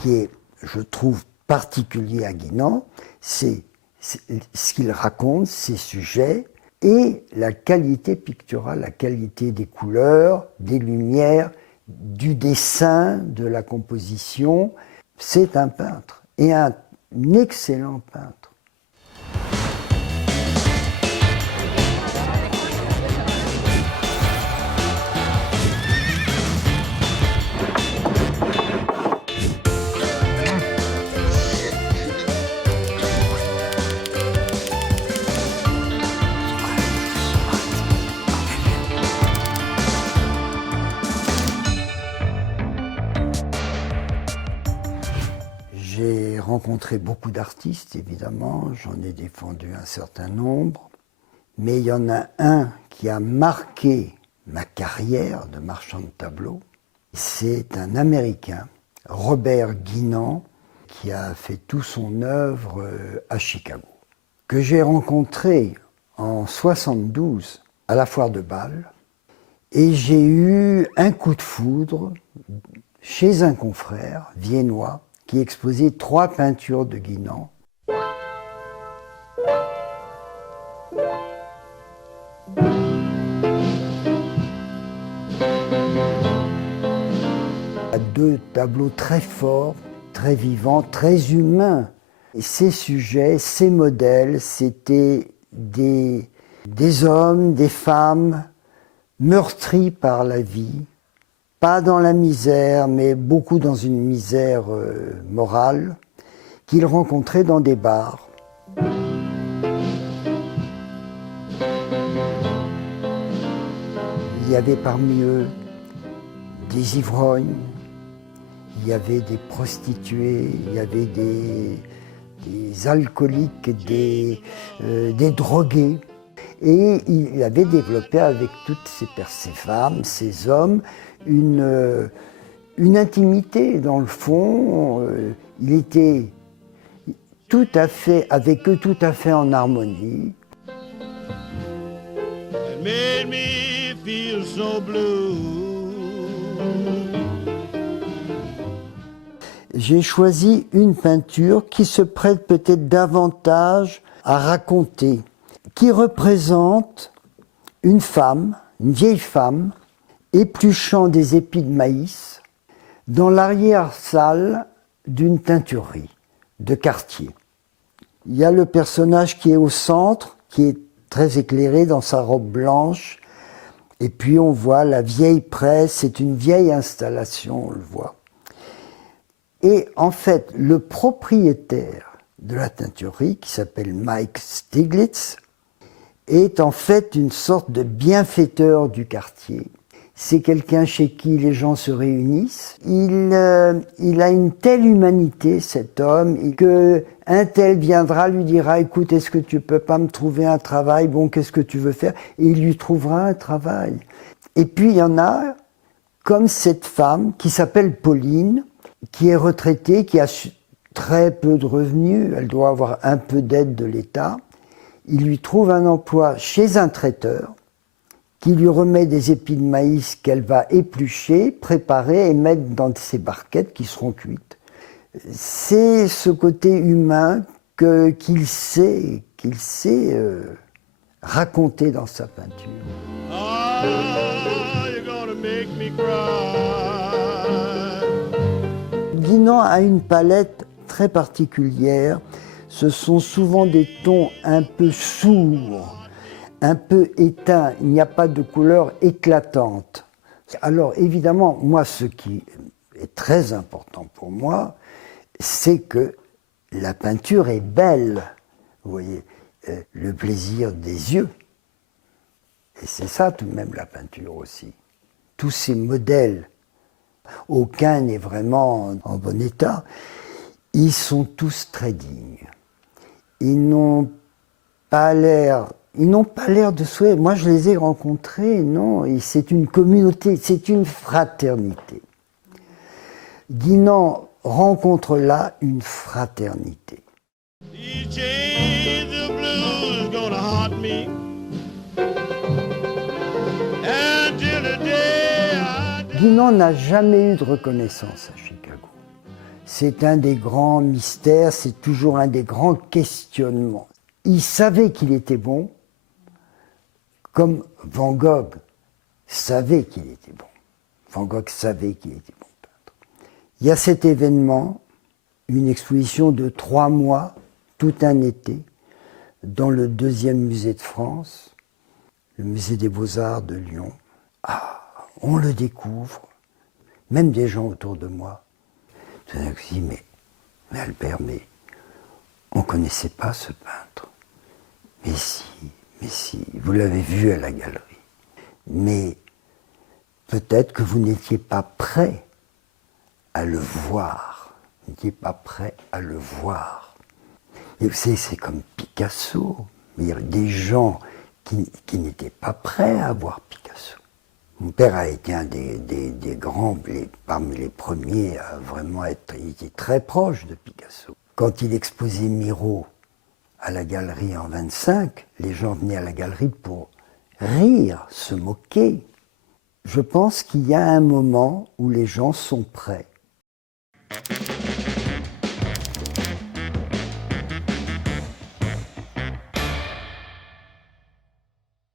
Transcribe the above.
qui est, je trouve, particulier à Guinan, c'est ce qu'il raconte, ses sujets, et la qualité picturale, la qualité des couleurs, des lumières, du dessin, de la composition. C'est un peintre, et un excellent peintre. J'ai rencontré beaucoup d'artistes, évidemment, j'en ai défendu un certain nombre, mais il y en a un qui a marqué ma carrière de marchand de tableaux. C'est un Américain, Robert Guinan, qui a fait toute son œuvre à Chicago, que j'ai rencontré en 72 à la foire de Bâle, et j'ai eu un coup de foudre chez un confrère viennois qui exposait 3 peintures de Guinan. Deux tableaux très forts, très vivants, très humains. Et ces sujets, ces modèles, c'était des hommes, des femmes meurtris par la vie, pas dans la misère, mais beaucoup dans une misère morale, qu'ils rencontraient dans des bars. Il y avait parmi eux des ivrognes, il y avait des prostituées, il y avait des alcooliques, des drogués. Et il avait développé avec toutes ces femmes, ces hommes, une intimité dans le fond. Il était tout à fait, avec eux, tout à fait en harmonie. It made me feel so blue. J'ai choisi une peinture qui se prête peut-être davantage à raconter, qui représente une femme, une vieille femme, épluchant des épis de maïs dans l'arrière-salle d'une teinturerie de quartier. Il y a le personnage qui est au centre, qui est très éclairé dans sa robe blanche, et puis on voit la vieille presse, c'est une vieille installation, on le voit. Et en fait, le propriétaire de la teinturerie, qui s'appelle Mike Stiglitz, est en fait une sorte de bienfaiteur du quartier. C'est quelqu'un chez qui les gens se réunissent. Il a une telle humanité, cet homme, qu'un tel viendra, lui dira « Écoute, est-ce que tu peux pas me trouver un travail? Bon, qu'est-ce que tu veux faire ?» Et il lui trouvera un travail. Et puis, il y en a, comme cette femme, qui s'appelle Pauline, qui est retraitée, qui a très peu de revenus, elle doit avoir un peu d'aide de l'État. Il lui trouve un emploi chez un traiteur qui lui remet des épis de maïs qu'elle va éplucher, préparer et mettre dans ses barquettes qui seront cuites. C'est ce côté humain qu'il sait raconter dans sa peinture. Oh, you're gonna make me cry. Guinan a une palette très particulière. Ce sont souvent des tons un peu sourds, un peu éteints. Il n'y a pas de couleur éclatante. Alors évidemment, moi, ce qui est très important pour moi, c'est que la peinture est belle. Vous voyez, le plaisir des yeux. Et c'est ça tout de même la peinture aussi. Tous ces modèles, aucun n'est vraiment en bon état, ils sont tous très dignes. Ils n'ont pas l'air de souhait. Moi, je les ai rencontrés, non, et c'est une communauté, c'est une fraternité. Guinan rencontre là une fraternité. Guinan n'a jamais eu de reconnaissance à Chicago. c'est un des grands mystères, c'est toujours un des grands questionnements. Il savait qu'il était bon, comme Van Gogh savait qu'il était bon. Van Gogh savait qu'il était bon peintre. Il y a cet événement, une exposition de 3 mois, tout un été, dans le 2e musée de France, le musée des Beaux-Arts de Lyon. Ah, on le découvre, même des gens autour de moi. Tout d'un coup, je dis, mais Albert, mais on ne connaissait pas ce peintre. Mais si, vous l'avez vu à la galerie. Mais peut-être que vous n'étiez pas prêt à le voir. Vous n'étiez pas prêt à le voir. Et vous savez, c'est comme Picasso. Il y avait des gens qui n'étaient pas prêts à voir Picasso. Mon père a été un des grands, parmi les premiers à vraiment être, il était très proche de Picasso. Quand il exposait Miro à la galerie en 25, les gens venaient à la galerie pour rire, se moquer. Je pense qu'il y a un moment où les gens sont prêts